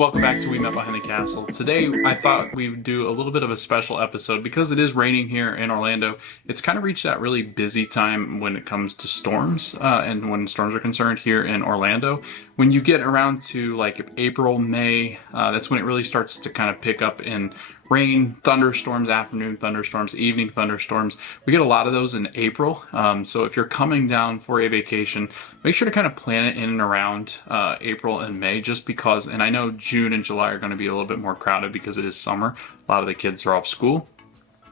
Welcome back to We Met Behind the Castle. Today, I thought we would do a little bit of a special episode because it is raining here in Orlando. It's kind of reached that really busy time when it comes to storms, and when storms are concerned here in Orlando. When you get around to like April, May, that's when it really starts to kind of pick up in rain, thunderstorms, afternoon thunderstorms, evening thunderstorms. We get a lot of those in April. So if you're coming down for a vacation, make sure to kind of plan it in and around April and May, just because, and I know June and July are going to be a little bit more crowded because it is summer. A lot of the kids are off school.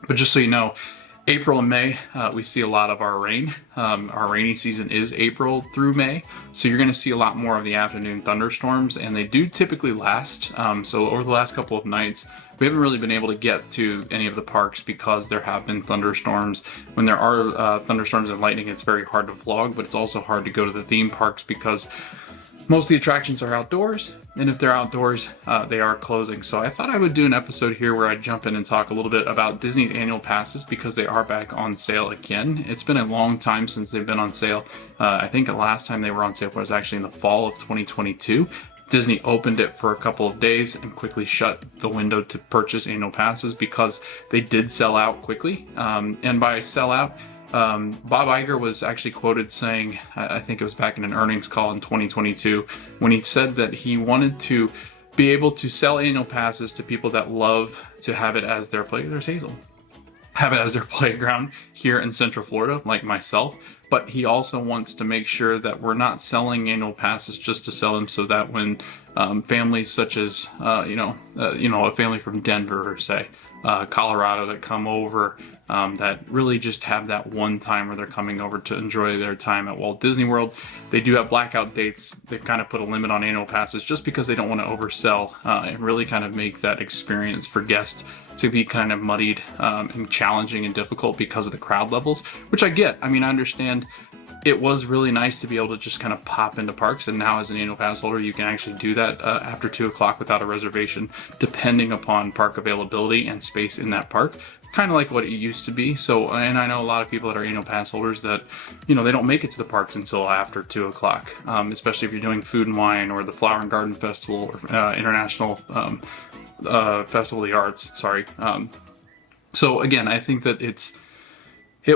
But just so you know, April and May, we see a lot of our rain. Our rainy season is April through May, so you're going to see a lot more of the afternoon thunderstorms, and they do typically last. So over the last couple of nights, we haven't really been able to get to any of the parks because there have been thunderstorms. When there are thunderstorms and lightning, it's very hard to vlog, but it's also hard to go to the theme parks because most of the attractions are outdoors, and if they're outdoors, they are closing. So I thought I would do an episode here where I'd jump in and talk a little bit about Disney's annual passes because they are back on sale again. It's been a long time since they've been on sale. I think the last time they were on sale was actually in the fall of 2022. Disney opened it for a couple of days and quickly shut the window to purchase annual passes because they did sell out quickly. And by sell out, Bob Iger was actually quoted saying, I think it was back in an earnings call in 2022, when he said that he wanted to be able to sell annual passes to people that love to have it as their there's Hazel. Have it as their playground here in Central Florida, like myself. But he also wants to make sure that we're not selling annual passes just to sell them, so that when families such as a family from Denver or say Colorado that come over, that really just have that one time where they're coming over to enjoy their time at Walt Disney World. They do have blackout dates. They've kind of put a limit on annual passes just because they don't want to oversell and really kind of make that experience for guests to be kind of muddied and challenging and difficult because of the crowd levels, which I get. I mean, I understand. It was really nice to be able to just kind of pop into parks, and now as an annual pass holder, you can actually do that after 2 o'clock without a reservation, depending upon park availability and space in that park. Kind of like what it used to be. So, and I know a lot of people that are annual pass holders that, they don't make it to the parks until after 2 o'clock, especially if you're doing Food and Wine or the Flower and Garden Festival or International Festival of the Arts. Sorry. So again, I think that it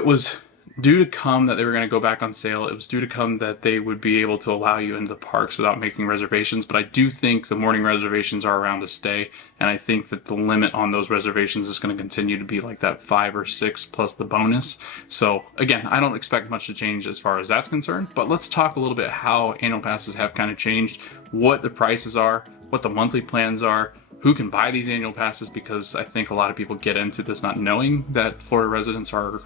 was due to come that they were going to go back on sale. It was due to come that they would be able to allow you into the parks without making reservations. But I do think the morning reservations are around to stay. And I think that the limit on those reservations is going to continue to be like that 5 or 6 plus the bonus. So again, I don't expect much to change as far as that's concerned. But let's talk a little bit how annual passes have kind of changed, what the prices are, what the monthly plans are, who can buy these annual passes, because I think a lot of people get into this not knowing that Florida residents are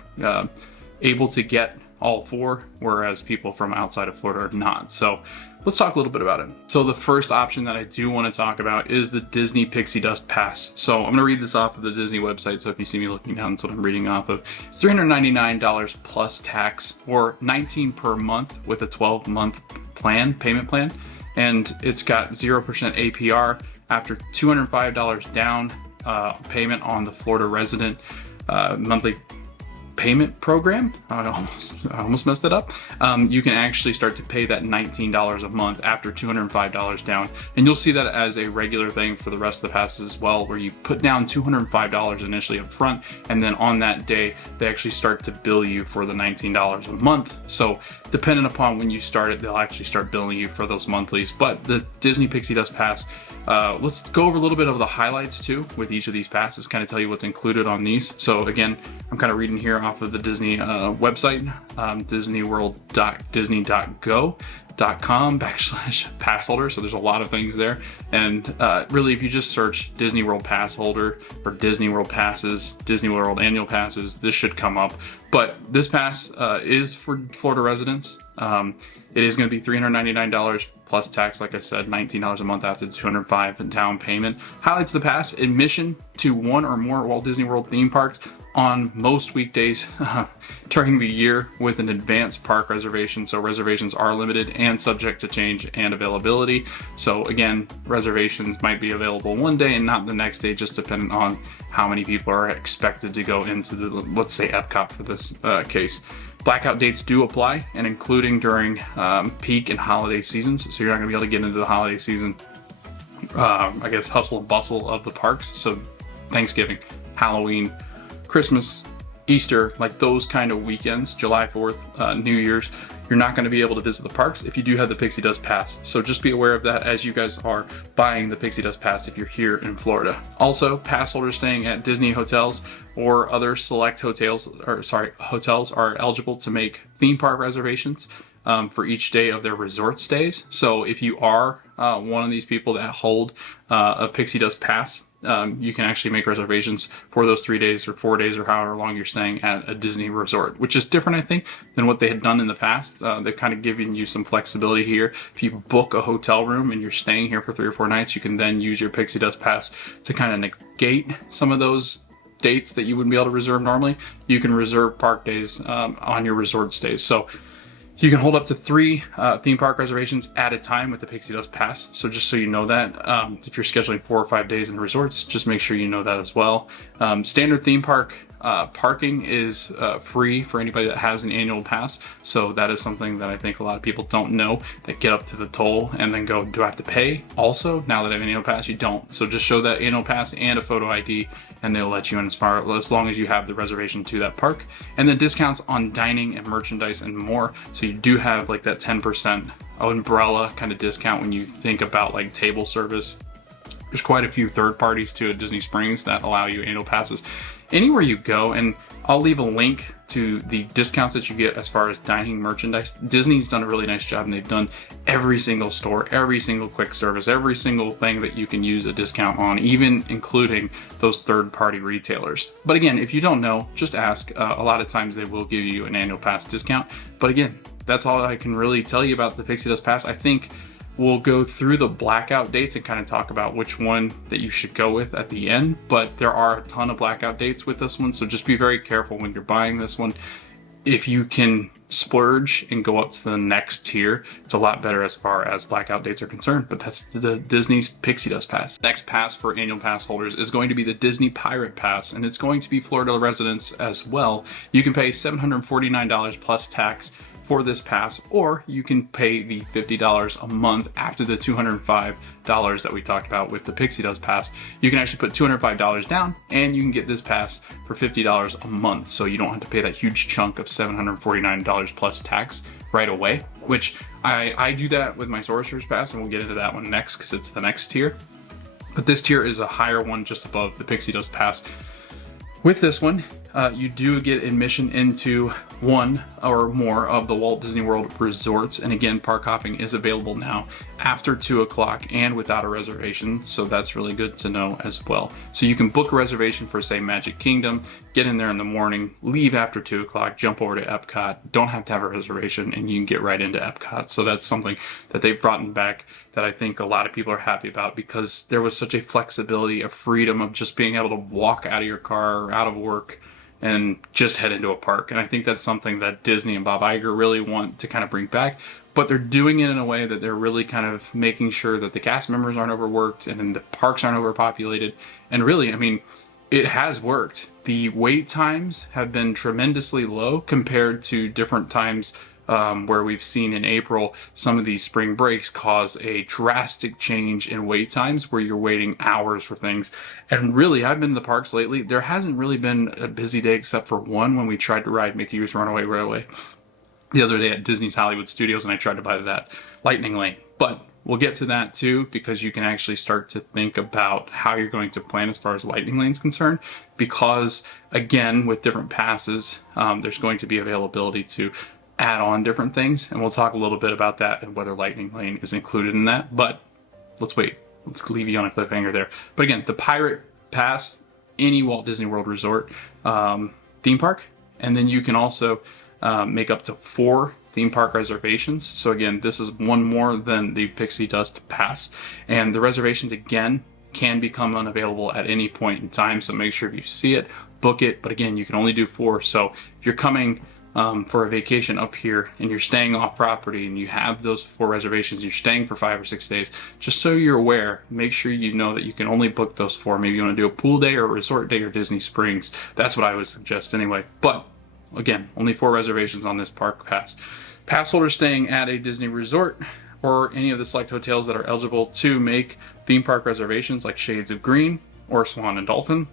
able to get all 4, whereas people from outside of Florida are not. So let's talk a little bit about it. So the first option that I do want to talk about is the Disney Pixie Dust Pass. So I'm going to read this off of the Disney website. So if you see me looking down, that's what I'm reading off of. It's $399 plus tax, or $19 per month with a 12-month payment plan. And it's got 0% APR after $205 down payment on the Florida resident monthly payment program. I almost messed it up. You can actually start to pay that $19 a month after $205 down, and you'll see that as a regular thing for the rest of the passes as well, where you put down $205 initially up front, and then on that day they actually start to bill you for the $19 a month. So depending upon when you start it, they'll actually start billing you for those monthlies. But the Disney Pixie Dust Pass, let's go over a little bit of the highlights too with each of these passes, kind of tell you what's included on these. So again, I'm kind of reading here off of the Disney website, disneyworld.disney.go.com/pass holder. So there's a lot of things there. And really, if you just search Disney World Pass holder or Disney World passes, Disney World annual passes, this should come up. But this pass is for Florida residents. It is going to be $399 plus tax, like I said, $19 a month after the $205 down payment. Highlights of the pass: admission to 1 or more Walt Disney World theme parks on most weekdays during the year with an advanced park reservation. So reservations are limited and subject to change and availability. So again, reservations might be available one day and not the next day, just depending on how many people are expected to go into the, let's say, Epcot for this case. Blackout dates do apply, and including during peak and holiday seasons. So you're not gonna be able to get into the holiday season I guess, hustle and bustle of the parks. So Thanksgiving, Halloween, Christmas, Easter, like those kind of weekends, July 4th, New Year's, you're not going to be able to visit the parks if you do have the Pixie Dust Pass. So just be aware of that as you guys are buying the Pixie Dust Pass if you're here in Florida. Also, pass holders staying at Disney hotels or other select hotels are eligible to make theme park reservations for each day of their resort stays. So if you are one of these people that hold a Pixie Dust Pass, you can actually make reservations for those 3 days or 4 days or however long you're staying at a Disney resort, which is different, I think, than what they had done in the past. They've kind of given you some flexibility here. If you book a hotel room and you're staying here for 3 or 4 nights, you can then use your Pixie Dust Pass to kind of negate some of those dates that you wouldn't be able to reserve normally. You can reserve park days on your resort stays. So you can hold up to 3 theme park reservations at a time with the Pixie Dust Pass. So just so you know that, if you're scheduling 4 or 5 days in the resorts, just make sure you know that as well. Standard theme park parking is free for anybody that has an annual pass. So that is something that I think a lot of people don't know, that get up to the toll and then go, do I have to pay? Also, now that I have an annual pass, you don't. So just show that annual pass and a photo ID and they'll let you in as long as you have the reservation to that park. And then discounts on dining and merchandise and more. So you do have like that 10% umbrella kind of discount when you think about like table service. There's quite a few third parties to Disney Springs that allow you annual passes anywhere you go, and I'll leave a link to the discounts that you get as far as dining merchandise. Disney's done a really nice job, and they've done every single store, every single quick service, every single thing that you can use a discount on, even including those third-party retailers. But again, if you don't know, just ask. A lot of times they will give you an annual pass discount. But again, that's all I can really tell you about the Pixie Dust Pass. I think we'll go through the blackout dates and kind of talk about which one that you should go with at the end, but there are a ton of blackout dates with this one, so just be very careful when you're buying this one. If you can splurge and go up to the next tier, it's a lot better as far as blackout dates are concerned, but that's the Disney's Pixie Dust Pass. Next pass for annual pass holders is going to be the Disney Pirate Pass, and it's going to be Florida residents as well. You can pay $749 plus tax for this pass, or you can pay the $50 a month after the $205 that we talked about with the Pixie Dust Pass. You can actually put $205 down and you can get this pass for $50 a month, so you don't have to pay that huge chunk of $749 plus tax right away, which I do that with my Sorcerer's Pass, and we'll get into that one next because it's the next tier. But this tier is a higher one just above the Pixie Dust Pass. With this one, you do get admission into one or more of the Walt Disney World resorts. And again, park hopping is available now after 2 o'clock and without a reservation. So that's really good to know as well. So you can book a reservation for, say, Magic Kingdom, get in there in the morning, leave after 2 o'clock, jump over to Epcot, don't have to have a reservation, and you can get right into Epcot. So that's something that they've brought back that I think a lot of people are happy about, because there was such a flexibility, a freedom of just being able to walk out of your car or out of work and just head into a park. And I think that's something that Disney and Bob Iger really want to kind of bring back, but they're doing it in a way that they're really kind of making sure that the cast members aren't overworked and the parks aren't overpopulated. And really, I mean, it has worked. The wait times have been tremendously low compared to different times where we've seen in April some of these spring breaks cause a drastic change in wait times where you're waiting hours for things. And really, I've been to the parks lately. There hasn't really been a busy day except for one when we tried to ride Mickey's Runaway Railway the other day at Disney's Hollywood Studios, and I tried to buy that Lightning Lane. But we'll get to that too, because you can actually start to think about how you're going to plan as far as Lightning Lane's concerned, because again, with different passes, there's going to be availability to add on different things, and we'll talk a little bit about that and whether Lightning Lane is included in that. But let's wait. Let's leave you on a cliffhanger there. But again, the Pirate Pass, any Walt Disney World Resort theme park, and then you can also make up to 4 theme park reservations. So again, this is one more than the Pixie Dust Pass, and the reservations again can become unavailable at any point in time. So make sure if you see it, book it. But again, you can only do 4. So if you're coming for a vacation up here and you're staying off property and you have those 4 reservations, you're staying for 5 or 6 days, just so you're aware, make sure you know that you can only book those 4. Maybe you want to do a pool day or a resort day or Disney Springs. That's what I would suggest anyway. But again, only 4 reservations on this park pass. Pass holders staying at a Disney resort or any of the select hotels that are eligible to make theme park reservations like Shades of Green or Swan and Dolphin,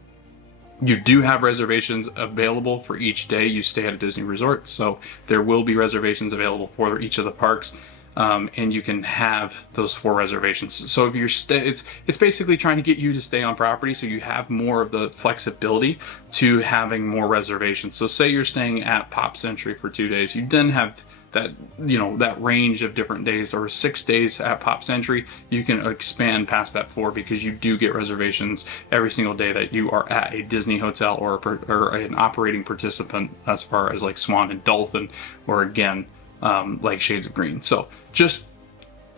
you do have reservations available for each day you stay at a Disney resort. So there will be reservations available for each of the parks. And you can have those 4 reservations. So if you're it's basically trying to get you to stay on property, so you have more of the flexibility to having more reservations. So say you're staying at Pop Century for 2 days, you then have that, you know, that range of different days, or 6 days at Pop Century. You can expand past that 4 because you do get reservations every single day that you are at a Disney hotel or an operating participant, as far as like Swan and Dolphin, or again, like Shades of Green. So just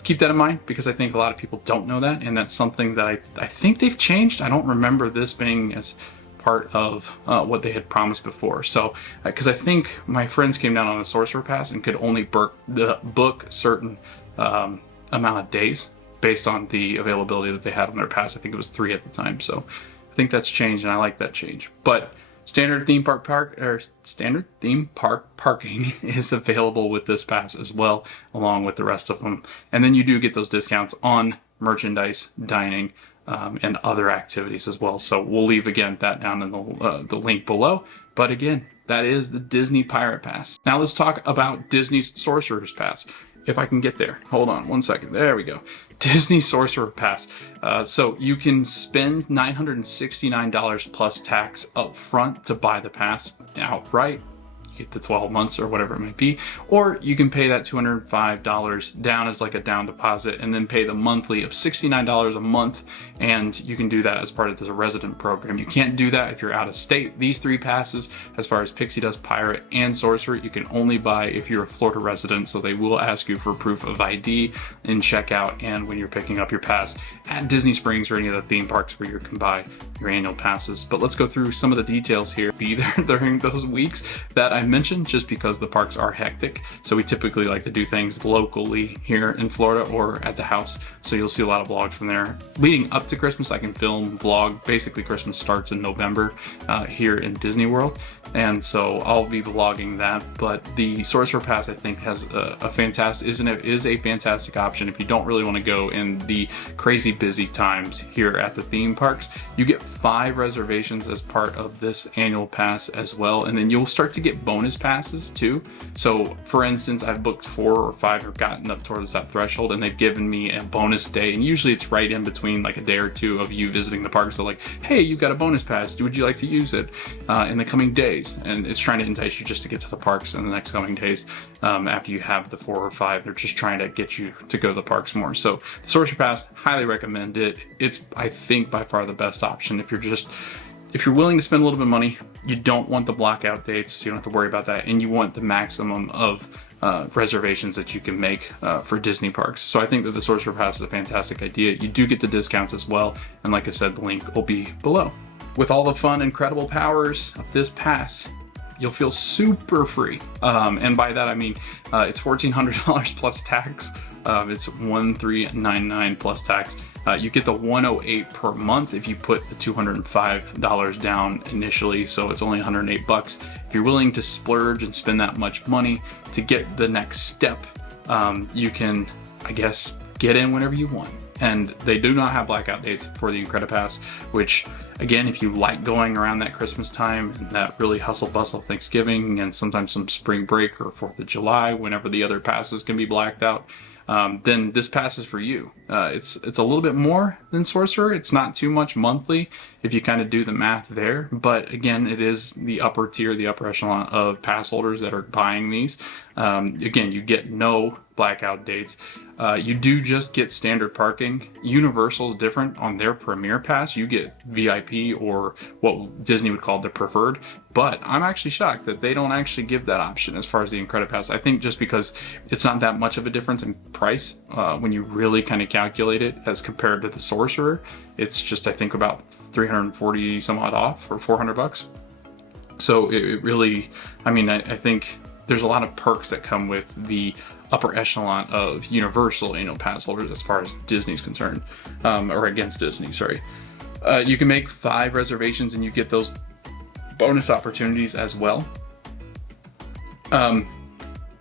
keep that in mind, because I think a lot of people don't know that, and that's something that I think they've changed. I don't remember this being as part of what they had promised before. So because I think my friends came down on a Sorcerer Pass and could only book certain amount of days based on the availability that they had on their pass. I think it was 3 at the time. So I think that's changed, and I like that change. But standard theme park parking is available with this pass as well, along with the rest of them. And then you do get those discounts on merchandise, dining, and other activities as well. So we'll leave again that down in the link below. But again, that is the Disney Pirate Pass. Now let's talk about Disney's Sorcerer's Pass. If I can get there. Hold on one second. There we go. Disney Sorcerer Pass. So you can spend $969 plus tax up front to buy the pass outright. You get the 12 months or whatever it might be. Or you can pay that $205 down as like a down deposit, and then pay the monthly of $69 a month. And you can do that as part of the resident program. You can't do that if you're out of state. These 3 passes, as far as Pixie Dust, Pirate, and Sorcerer, you can only buy if you're a Florida resident. So they will ask you for proof of ID in checkout and when you're picking up your pass at Disney Springs or any of the theme parks where you can buy your annual passes. But let's go through some of the details here. Be there during those weeks that I mentioned, just because the parks are hectic. So we typically like to do things locally here in Florida or at the house. So you'll see a lot of vlogs from there. Leading up to Christmas, I can film, vlog. Basically, Christmas starts in November here in Disney World. And so I'll be vlogging that. But the Sorcerer Pass, I think, has a fantastic, is a fantastic option if you don't really want to go in the crazy busy times here at the theme parks. You get 5 reservations as part of this annual pass as well. And then you'll start to get bonus passes too. So for instance, I've booked 4 or 5 or gotten up towards that threshold, and they've given me a bonus day. And usually it's right in between like a day or 2 of you visiting the parks. They're like, hey, you've got a bonus pass. Would you like to use it in the coming days? And it's trying to entice you just to get to the parks in the next coming days. After you have the 4 or 5, they're just trying to get you to go to the parks more. So the Sorcerer Pass, highly recommend it. It's, I think, by far the best option if you're willing to spend a little bit of money. You don't want the blackout dates, you don't have to worry about that, and you want the maximum of reservations that you can make for Disney parks. So I think that the Sorcerer Pass is a fantastic idea. You do get the discounts as well, and like I said, the link will be below. With all the fun, incredible powers of this pass, you'll feel super free. And by that I mean it's $1,400 plus tax. It's $1,399 plus tax. You get the $108 per month if you put the $205 down initially, so it's only $108. If you're willing to splurge and spend that much money to get the next step, you can, I guess, get in whenever you want. And they do not have blackout dates for the Incredipass, which, again, if you like going around that Christmas time and that really hustle bustle of Thanksgiving and sometimes some spring break or 4th of July, whenever the other passes can be blacked out, then this pass is for you. It's a little bit more than Sorcerer. It's not too much monthly if you kind of do the math there. But again, it is the upper tier, the upper echelon of pass holders that are buying these. Again, you get no blackout dates. You do just get standard parking. Universal is different. On their Premier Pass, you get VIP, or what Disney would call the preferred. But I'm actually shocked that they don't actually give that option as far as the Incredipass. I think just because it's not that much of a difference in price when you really kind of calculate it as compared to the Sorcerer. It's just, I think, about 340 some odd off, or $400. So it really, I mean, I think there's a lot of perks that come with the upper echelon of Universal annual pass holders as far as Disney's concerned, or against Disney, sorry. You can make 5 reservations and you get those bonus opportunities as well.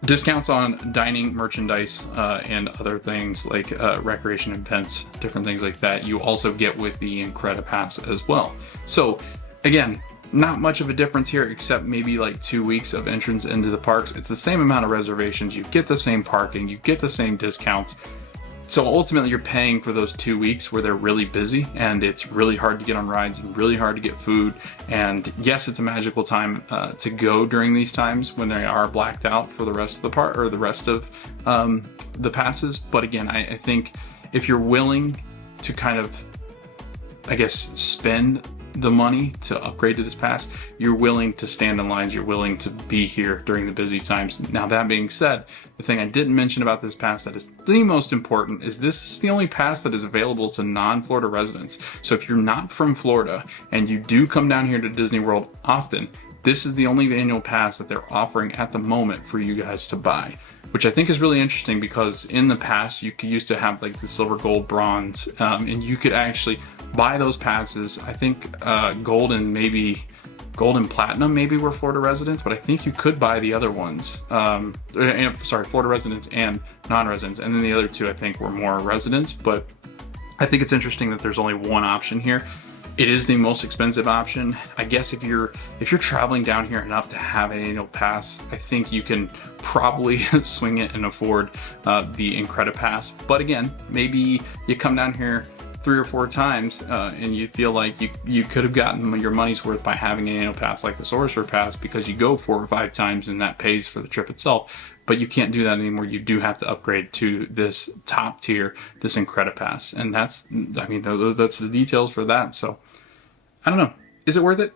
discounts on dining, merchandise, and other things like recreation events, different things like that, you also get with the Incredipass as well. So again, not much of a difference here, except maybe like 2 weeks of entrance into the parks. It's the same amount of reservations, you get the same parking, you get the same discounts. So ultimately you're paying for those 2 weeks where they're really busy and it's really hard to get on rides and really hard to get food. And yes, it's a magical time to go during these times when they are blacked out for the rest of the park or the rest of the passes. But again, I think if you're willing to kind of, I guess, spend the money to upgrade to this pass, you're willing to stand in lines, you're willing to be here during the busy times. Now, that being said, the thing I didn't mention about this pass that is the most important is this is the only pass that is available to non-Florida residents. So if you're not from Florida and you do come down here to Disney World often, this is the only annual pass that they're offering at the moment for you guys to buy, which I think is really interesting because in the past you used to have like the silver, gold, bronze, and you could actually buy those passes. I think gold and platinum maybe were Florida residents, but I think you could buy the other ones. Sorry, Florida residents and non-residents, and then the other two I think were more residents. But I think it's interesting that there's only one option here. It is the most expensive option. I guess if you're traveling down here enough to have an annual pass, I think you can probably swing it and afford the Incredipass. But again, maybe you come down here 3 or 4 times and you feel like you could have gotten your money's worth by having an annual pass like the Sorcerer Pass because you go 4 or 5 times and that pays for the trip itself. But you can't do that anymore. You do have to upgrade to this top tier, this Incredipass. And that's the details for that. So I don't know. Is it worth it?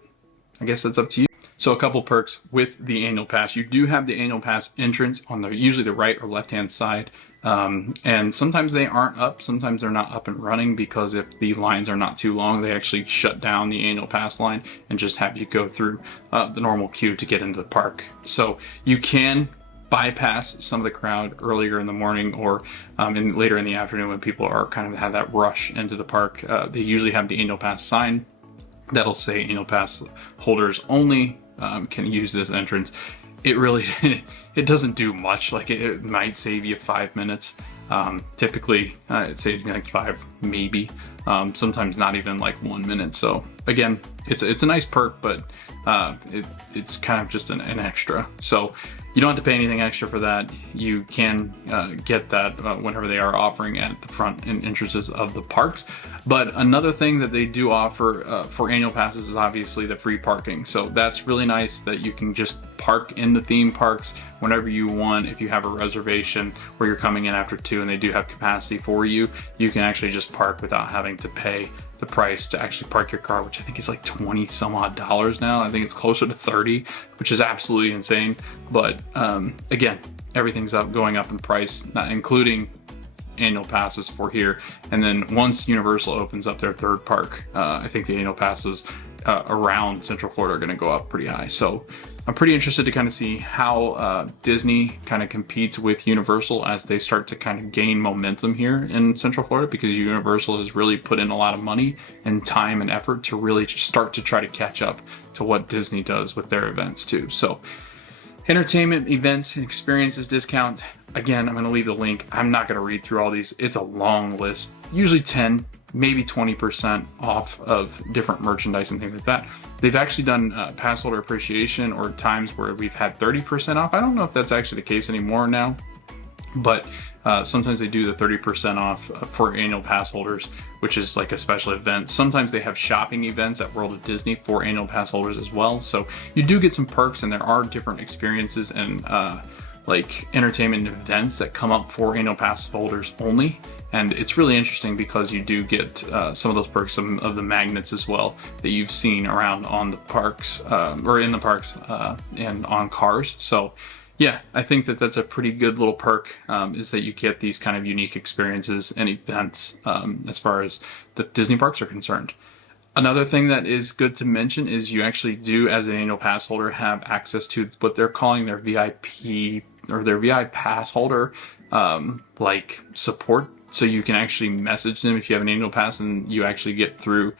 I guess that's up to you. So a couple perks with the annual pass. You do have the annual pass entrance on usually the right or left hand side. And sometimes they aren't up, sometimes they're not up and running because if the lines are not too long, they actually shut down the annual pass line and just have you go through the normal queue to get into the park. So you can bypass some of the crowd earlier in the morning or later in the afternoon when people are kind of have that rush into the park. They usually have the annual pass sign that'll say annual pass holders only can use this entrance. It really, it doesn't do much. Like it might save you 5 minutes. Typically, it saves me like 5, maybe. Sometimes not even like 1 minute. So again, it's a nice perk, but it's kind of just an extra. So you don't have to pay anything extra for that. You can get that whenever they are offering at the front entrances of the parks. But another thing that they do offer for annual passes is obviously the free parking. So that's really nice that you can just park in the theme parks whenever you want. If you have a reservation where you're coming in after 2 and they do have capacity for you, you can actually just park without having to pay the price to actually park your car, which I think is like 20 some odd dollars now. I think it's closer to 30, which is absolutely insane. But again, everything's going up in price, not including annual passes for here. And then once Universal opens up their 3rd park, I think the annual passes around Central Florida are going to go up pretty high. So I'm pretty interested to kind of see how Disney kind of competes with Universal as they start to kind of gain momentum here in Central Florida, because Universal has really put in a lot of money and time and effort to really just start to try to catch up to what Disney does with their events too. So entertainment, events, and experiences discount. Again, I'm going to leave the link. I'm not going to read through all these. It's a long list, usually 10, maybe 20% off of different merchandise and things like that. They've actually done pass holder appreciation or times where we've had 30% off. I don't know if that's actually the case anymore now, but sometimes they do the 30% off for annual pass holders, which is like a special event. Sometimes they have shopping events at World of Disney for annual pass holders as well. So you do get some perks, and there are different experiences and like entertainment events that come up for annual pass holders only. And it's really interesting because you do get some of those perks, some of the magnets as well that you've seen around on the parks or in the parks and on cars. So yeah, I think that that's a pretty good little perk, is that you get these kind of unique experiences and events as far as the Disney parks are concerned. Another thing that is good to mention is you actually do, as an annual pass holder, have access to what they're calling their VIP or their VIP pass holder like support so you can actually message them if you have an annual pass, and you actually get through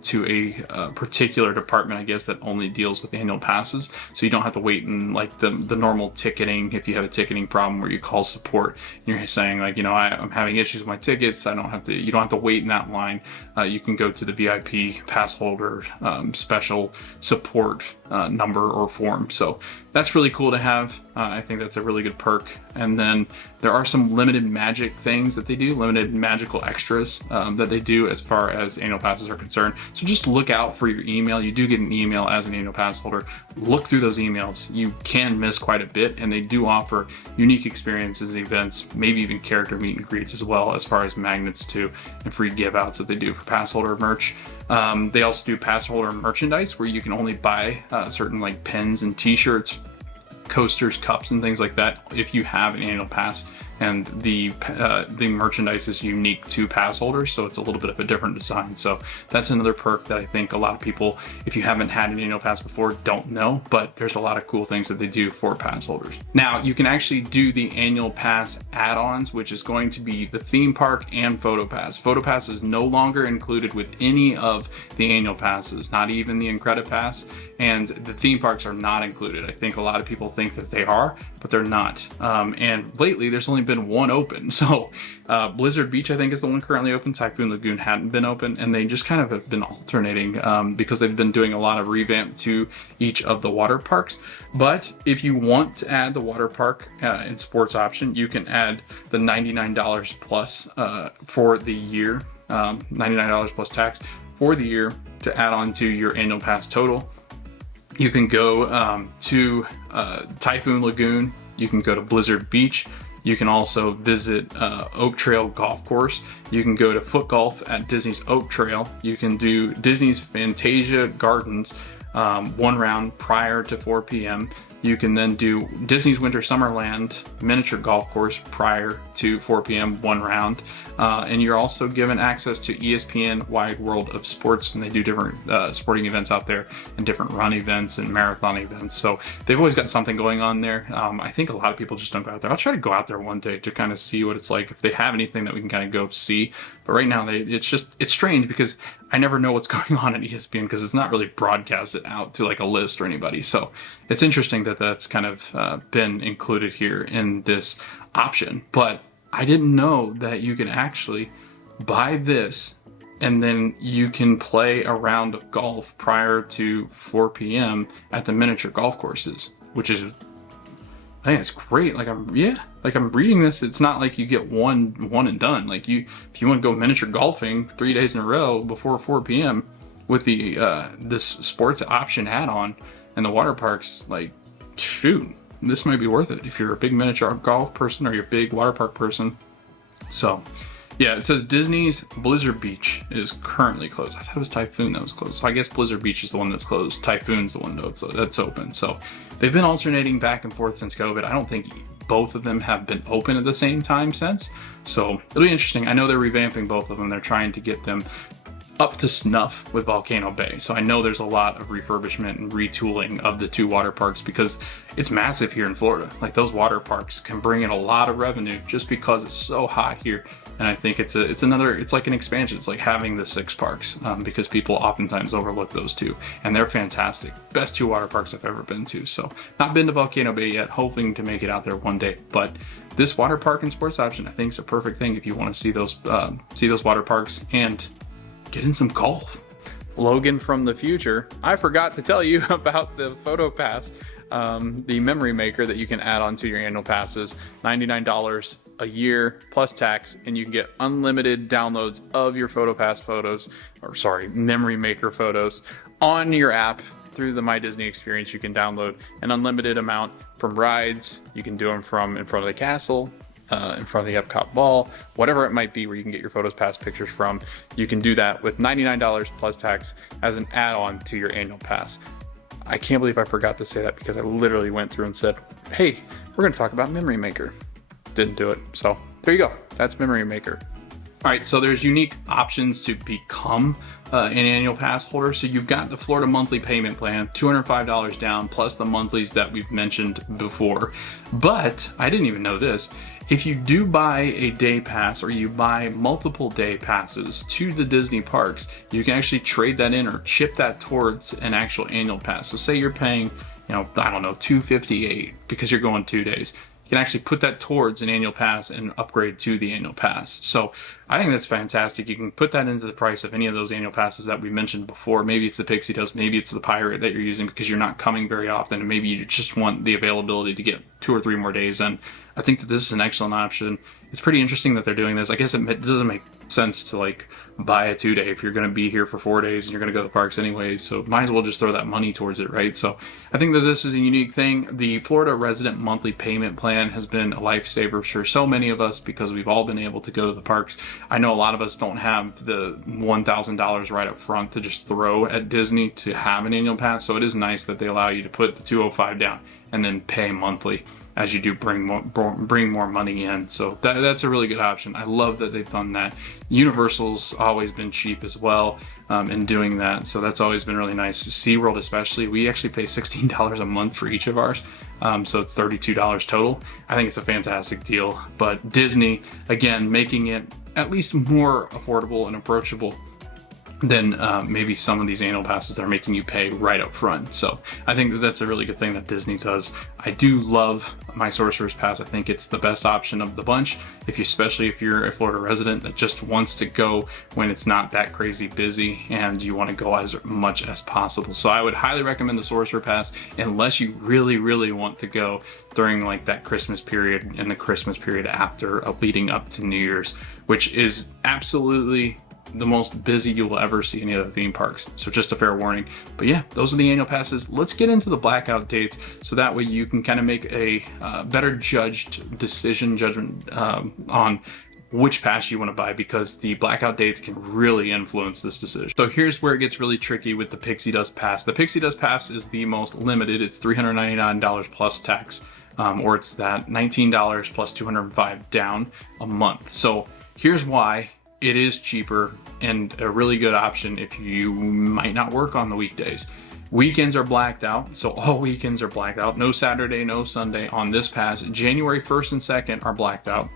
to a particular department, I guess, that only deals with annual passes. So you don't have to wait in like the normal ticketing. If you have a ticketing problem where you call support, and you're saying like, I'm having issues with my tickets. You don't have to wait in that line. You can go to the VIP pass holder special support number or form. So that's really cool to have. I think that's a really good perk. And then there are some limited magic things that they do, limited magical extras that they do as far as annual passes are concerned. So just look out for your email. You do get an email as an annual pass holder. Look through those emails. You can miss quite a bit, and they do offer unique experiences, events, maybe even character meet and greets as well, as far as magnets too, and free give outs that they do for pass holder merch. They also do pass holder merchandise where you can only buy certain like pens and t-shirts, coasters, cups, and things like that if you have an annual pass, and the merchandise is unique to pass holders, so it's a little bit of a different design. So that's another perk that I think a lot of people, if you haven't had an annual pass before, don't know, but there's a lot of cool things that they do for pass holders. Now you can actually do the annual pass add-ons, which is going to be the theme park and photo pass. Photo pass is no longer included with any of the annual passes, not even the Incredi Pass, and the theme parks are not included. I think a lot of people think that they are, but they're not. And lately there's only been one open. So Blizzard Beach, I think, is the one currently open. Typhoon Lagoon hadn't been open, and they just kind of have been alternating because they've been doing a lot of revamp to each of the water parks. But if you want to add the water park and sports option, you can add the $99 plus for the year, $99 plus tax for the year to add on to your annual pass total. You can go to Typhoon Lagoon. You can go to Blizzard Beach. You can also visit Oak Trail Golf Course. You can go to foot golf at Disney's Oak Trail. You can do Disney's Fantasia Gardens 1 round prior to 4 p.m. You can then do Disney's Winter Summerland miniature golf course prior to 4 p.m. 1 round. And you're also given access to ESPN Wide World of Sports, and they do different sporting events out there, and different run events and marathon events. So they've always got something going on there. I think a lot of people just don't go out there. I'll try to go out there one day to kind of see what it's like, if they have anything that we can kind of go see. But right now, it's strange because I never know what's going on at ESPN because it's not really broadcasted out to like a list or anybody. So it's interesting that that's kind of been included here in this option. But I didn't know that you can actually buy this and then you can play a round of golf prior to 4 p.m. at the miniature golf courses, which is, I think it's great. Like I'm reading this. It's not like you get one and done. Like if you want to go miniature golfing 3 days in a row before 4 p.m. with the this sports option add-on and the water parks, like shoot, this might be worth it if you're a big miniature golf person or you're a big water park person. So yeah, it says Disney's Blizzard Beach is currently closed. I thought it was Typhoon that was closed. So I guess Blizzard Beach is the one that's closed. Typhoon's the one that's open. So they've been alternating back and forth since COVID. I don't think both of them have been open at the same time since. So it'll be interesting. I know they're revamping both of them. They're trying to get them up to snuff with Volcano Bay. So I know there's a lot of refurbishment and retooling of the 2 water parks because it's massive here in Florida. Like those water parks can bring in a lot of revenue just because it's so hot here. And I think it's like an expansion. It's like having the 6 parks because people oftentimes overlook those 2, and they're fantastic. Best 2 water parks I've ever been to. So not been to Volcano Bay yet, hoping to make it out there one day. But this water park and sports option, I think, is a perfect thing if you want to see those water parks and get in some golf. Logan from the future, I forgot to tell you about the Photo Pass, the memory maker that you can add on to your annual passes. $99 a year plus tax, and you can get unlimited downloads of your Photo Pass memory maker photos on your app through the My Disney experience. You can download an unlimited amount from rides. You can do them from in front of the castle, in front of the Epcot ball, whatever it might be where you can get your Photos Pass pictures from. You can do that with $99 plus tax as an add-on to your annual pass. I can't believe I forgot to say that because I literally went through and said, hey, we're going to talk about Memory Maker. Didn't do it. So there you go. That's Memory Maker. All right, so there's unique options to become an annual pass holder. So you've got the Florida monthly payment plan, $205 down, plus the monthlies that we've mentioned before. But I didn't even know this. If you do buy a day pass or you buy multiple day passes to the Disney parks, you can actually trade that in or chip that towards an actual annual pass. So say you're paying, I don't know, $258 because you're going 2 days. You can actually put that towards an annual pass and upgrade to the annual pass. So I think that's fantastic. You can put that into the price of any of those annual passes that we mentioned before. Maybe it's the Pixie Dust, maybe it's the Pirate that you're using because you're not coming very often, and maybe you just want the availability to get 2 or 3 more days. And I think that this is an excellent option. It's pretty interesting that they're doing this. I guess it doesn't make sense to like buy a 2-day if you're going to be here for 4 days and you're going to go to the parks anyway, so might as well just throw that money towards it, right? So I think that this is a unique thing. The Florida resident monthly payment plan has been a lifesaver for so many of us because we've all been able to go to the parks. I know a lot of us don't have the $1,000 right up front to just throw at Disney to have an annual pass, so it is nice that they allow you to put the $205 down and then pay monthly as you do bring more money in. So that's a really good option. I love that they've done that. Universal's always been cheap as well in doing that, so that's always been really nice. SeaWorld especially, we actually pay $16 a month for each of ours, so it's $32 total. I think it's a fantastic deal. But Disney, again, making it at least more affordable and approachable than maybe some of these annual passes that are making you pay right up front. So I think that that's a really good thing that Disney does. I do love my Sorcerer's Pass. I think it's the best option of the bunch, especially if you're a Florida resident that just wants to go when it's not that crazy busy and you want to go as much as possible. So I would highly recommend the Sorcerer Pass unless you really, really want to go during like that Christmas period and the Christmas period after leading up to New Year's, which is absolutely the most busy you will ever see any of the theme parks. So just a fair warning. But yeah, those are the annual passes. Let's get into the blackout dates so that way you can kind of make a better judgment on which pass you want to buy, because the blackout dates can really influence this decision. So here's where it gets really tricky with the Pixie Dust Pass. The Pixie Dust Pass is the most limited. It's $399 plus tax, or it's that $19 plus $205 down a month. So here's why it is cheaper and a really good option if you might not work on the weekdays. Weekends are blacked out, so all weekends are blacked out. No Saturday, no Sunday on this pass. January 1st and 2nd are blacked out.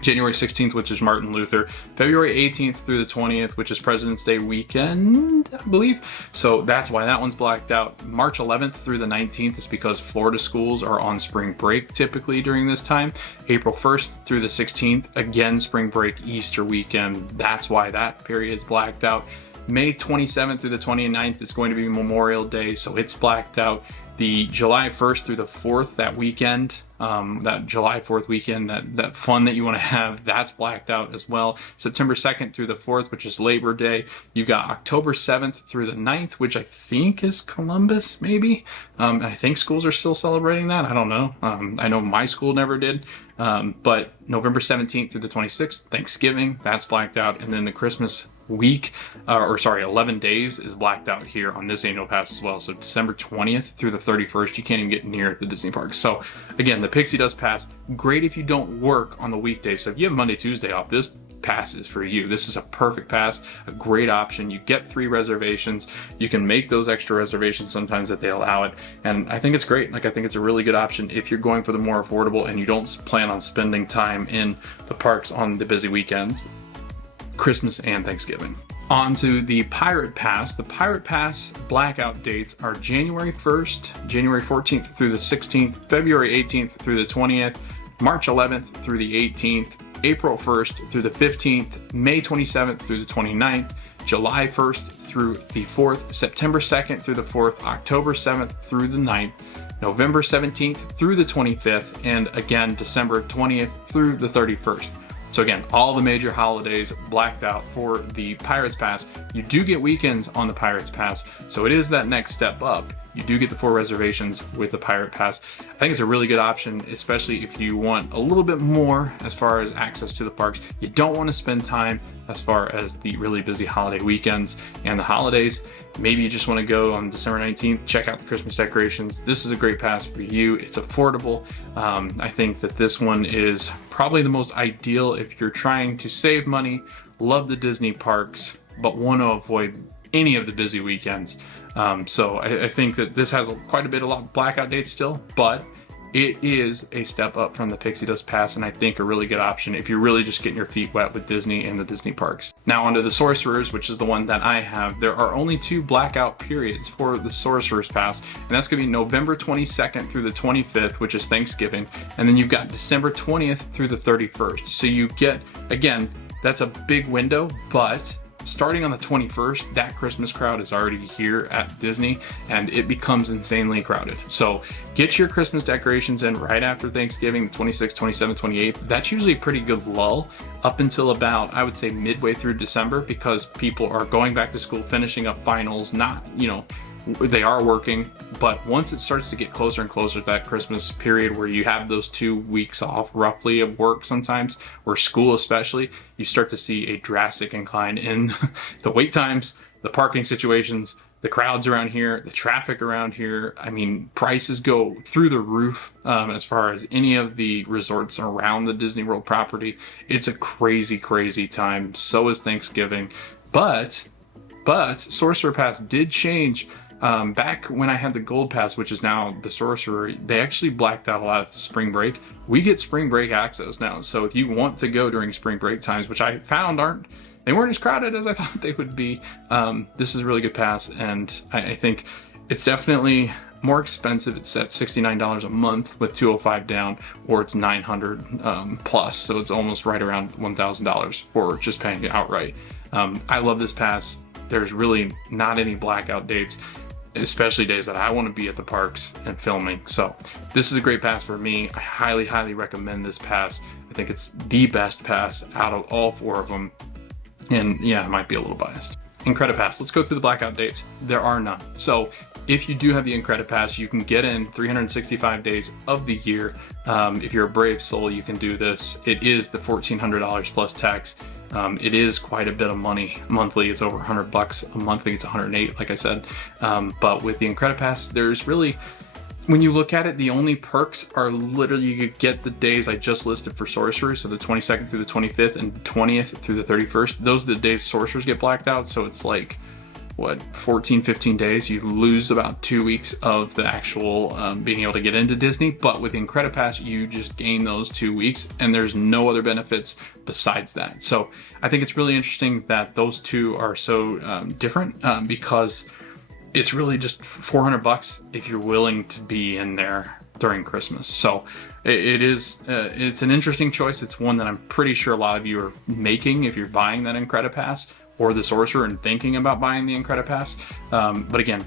January 16th, which is Martin Luther, February 18th through the 20th, which is President's Day weekend, I believe. So that's why that one's blacked out. March 11th through the 19th is because Florida schools are on spring break typically during this time. April 1st through the 16th, again, spring break, Easter weekend. That's why that period is blacked out. May 27th through the 29th is going to be Memorial Day, so it's blacked out. The July 1st through the 4th, that weekend, that July 4th weekend, that fun that you want to have, that's blacked out as well. September 2nd through the 4th, which is Labor Day. You got October 7th through the 9th, which I think is Columbus, maybe. And I think schools are still celebrating that. I don't know. I know my school never did. But November 17th through the 26th, Thanksgiving, that's blacked out. And then the Christmas week, 11 days is blacked out here on this annual pass as well. So December 20th through the 31st, you can't even get near the Disney parks. So again, the Pixie Dust Pass, great if you don't work on the weekdays. So if you have Monday, Tuesday off, this pass is for you. This is a perfect pass, a great option. You get 3 reservations. You can make those extra reservations sometimes that they allow it. And I think it's great. I think it's a really good option if you're going for the more affordable and you don't plan on spending time in the parks on the busy weekends, Christmas and Thanksgiving. On to the Pirate Pass. The Pirate Pass blackout dates are January 1st, January 14th through the 16th, February 18th through the 20th, March 11th through the 18th, April 1st through the 15th, May 27th through the 29th, July 1st through the 4th, September 2nd through the 4th, October 7th through the 9th, November 17th through the 25th, and again December 20th through the 31st. So again, all the major holidays blacked out for the Pirates Pass. You do get weekends on the Pirates Pass, so it is that next step up. You do get the 4 reservations with the Pirate Pass. I think it's a really good option, especially if you want a little bit more as far as access to the parks. You don't want to spend time as far as the really busy holiday weekends and the holidays. Maybe you just want to go on December 19th, check out the Christmas decorations. This is a great pass for you. It's affordable. I think that this one is probably the most ideal if you're trying to save money, love the Disney parks, but want to avoid any of the busy weekends. So I think that this has quite a lot of blackout dates still, but it is a step up from the Pixie Dust Pass, and I think a really good option if you're really just getting your feet wet with Disney and the Disney parks. Now onto the Sorcerers, which is the one that I have. There are only 2 blackout periods for the Sorcerers Pass, and that's going to be November 22nd through the 25th, which is Thanksgiving, and then you've got December 20th through the 31st. So you get, again, that's a big window, but starting on the 21st, that Christmas crowd is already here at Disney, and it becomes insanely crowded. So get your Christmas decorations in right after Thanksgiving, the 26th, 27th, 28th. That's usually a pretty good lull up until about, I would say, midway through December, because people are going back to school, finishing up finals, not, they are working, but once it starts to get closer and closer to that Christmas period where you have those 2 weeks off roughly of work sometimes, or school especially, you start to see a drastic incline in the wait times, the parking situations, the crowds around here, the traffic around here. I mean, prices go through the roof as far as any of the resorts around the Disney World property. It's a crazy, crazy time. So is Thanksgiving. But Sorcerer Pass did change. Back when I had the Gold Pass, which is now the Sorcerer, they actually blacked out a lot of the spring break. We get spring break access now. So if you want to go during spring break times, which I found they weren't as crowded as I thought they would be, this is a really good pass, and I think it's definitely more expensive. It's at $69 a month with $205 down, or it's $900 plus. So it's almost right around $1,000 for just paying it outright. I love this pass. There's really not any blackout dates, especially days that I want to be at the parks and filming. So this is a great pass for me. I highly, highly recommend this pass. I think it's the best pass out of all 4 of them. And yeah, I might be a little biased. Incredipass, let's go through the blackout dates. There are none. So if you do have the Incredipass, you can get in 365 days of the year. If you're a brave soul, you can do this. It is the $1,400 plus tax. It is quite a bit of money monthly. It's over $100 a month. I think it's 108, like I said. But with the Incredipass, there's really, when you look at it, the only perks are literally you could get the days I just listed for Sorcerers, so the 22nd through the 25th and 20th through the 31st. Those are the days Sorcerers get blacked out, so it's like, what, 14, 15 days. You lose about 2 weeks of the actual being able to get into Disney, but with the Incredipass, you just gain those 2 weeks, and there's no other benefits besides that. So I think it's really interesting that those two are so different, because it's really just $400 if you're willing to be in there during Christmas. So it's an interesting choice. It's one that I'm pretty sure a lot of you are making if you're buying that Incredipass or the Sorcerer and thinking about buying the Incredipass. But again,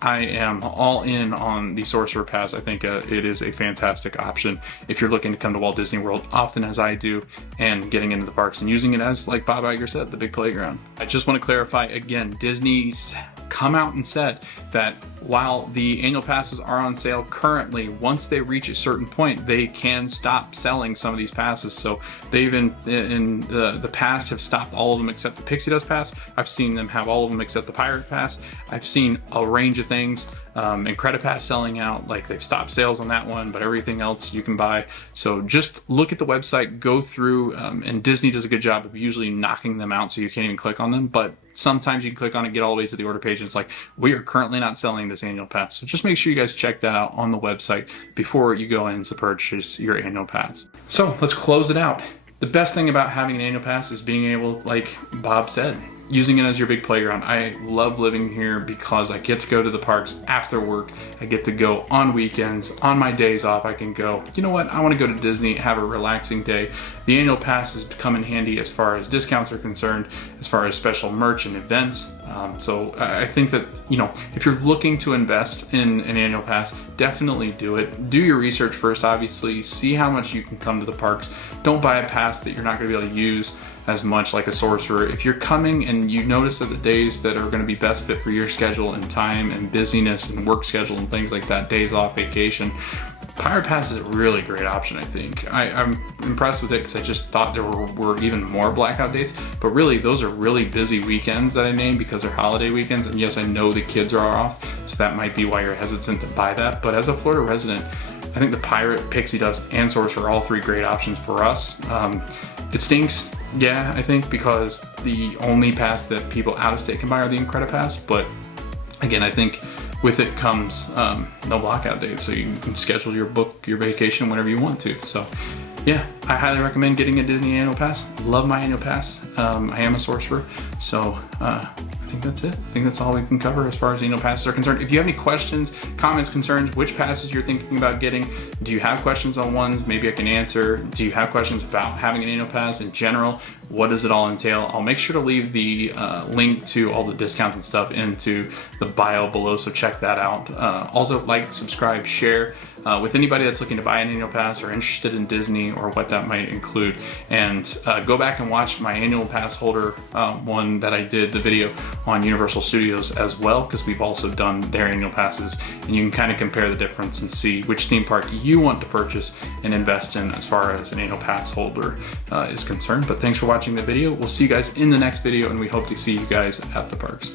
I am all in on the Sorcerer Pass. I think it is a fantastic option if you're looking to come to Walt Disney World often as I do, and getting into the parks and using it as, like Bob Iger said, the big playground. I just want to clarify again, Disney's come out and said that while the annual passes are on sale currently, once they reach a certain point, they can stop selling some of these passes. So they've in the past have stopped all of them except the Pixie Dust Pass. I've seen them have all of them except the Pirate Pass. I've seen a range of things. Incredipass selling out, like they've stopped sales on that one, but everything else you can buy. So just look at the website, go through, and Disney does a good job of usually knocking them out so you can't even click on them, but sometimes you can click on it, get all the way to the order page, and it's like, we are currently not selling this annual pass. So just make sure you guys check that out on the website before you go in to purchase your annual pass. So let's close it out. The best thing about having an annual pass is being able, like Bob said, using it as your big playground. I love living here because I get to go to the parks after work. I get to go on weekends, on my days off. I can go, you know what, I want to go to Disney, have a relaxing day. The annual pass has come in handy as far as discounts are concerned, as far as special merch and events. So I think that, you know, if you're looking to invest in an annual pass, definitely do it. Do your research first, obviously. See how much you can come to the parks. Don't buy a pass that you're not going to be able to use as much, like a Sorcerer. If you're coming and you notice that the days that are going to be best fit for your schedule and time and busyness and work schedule and things like that, days off, vacation, Pirate Pass is a really great option, I think. I'm impressed with it because I just thought there were even more blackout dates, but really those are really busy weekends that I named because they're holiday weekends, and yes, I know the kids are off, so that might be why you're hesitant to buy that, but as a Florida resident, I think the Pirate, Pixie Dust, and Sorcerer are all three great options for us. It stinks, yeah, I think, because the only pass that people out of state can buy are the Incredipass, but again, I think with it comes no blockout dates, so you can schedule your vacation whenever you want to. So yeah, I highly recommend getting a Disney annual pass. Love my annual pass. I am a sorcerer, so I think that's it. I think that's all we can cover as far as annual passes are concerned. If you have any questions, comments, concerns, which passes you're thinking about getting, do you have questions on ones maybe I can answer? Do you have questions about having an annual pass in general? What does it all entail? I'll make sure to leave the link to all the discounts and stuff into the bio below, so check that out. Also, like, subscribe, share with anybody that's looking to buy an annual pass or interested in Disney or what that might include. And go back and watch my annual pass holder one that I did the video on Universal Studios as well, because we've also done their annual passes, and you can kind of compare the difference and see which theme park you want to purchase and invest in as far as an annual pass holder is concerned. But thanks for watching the video. We'll see you guys in the next video, and we hope to see you guys at the parks.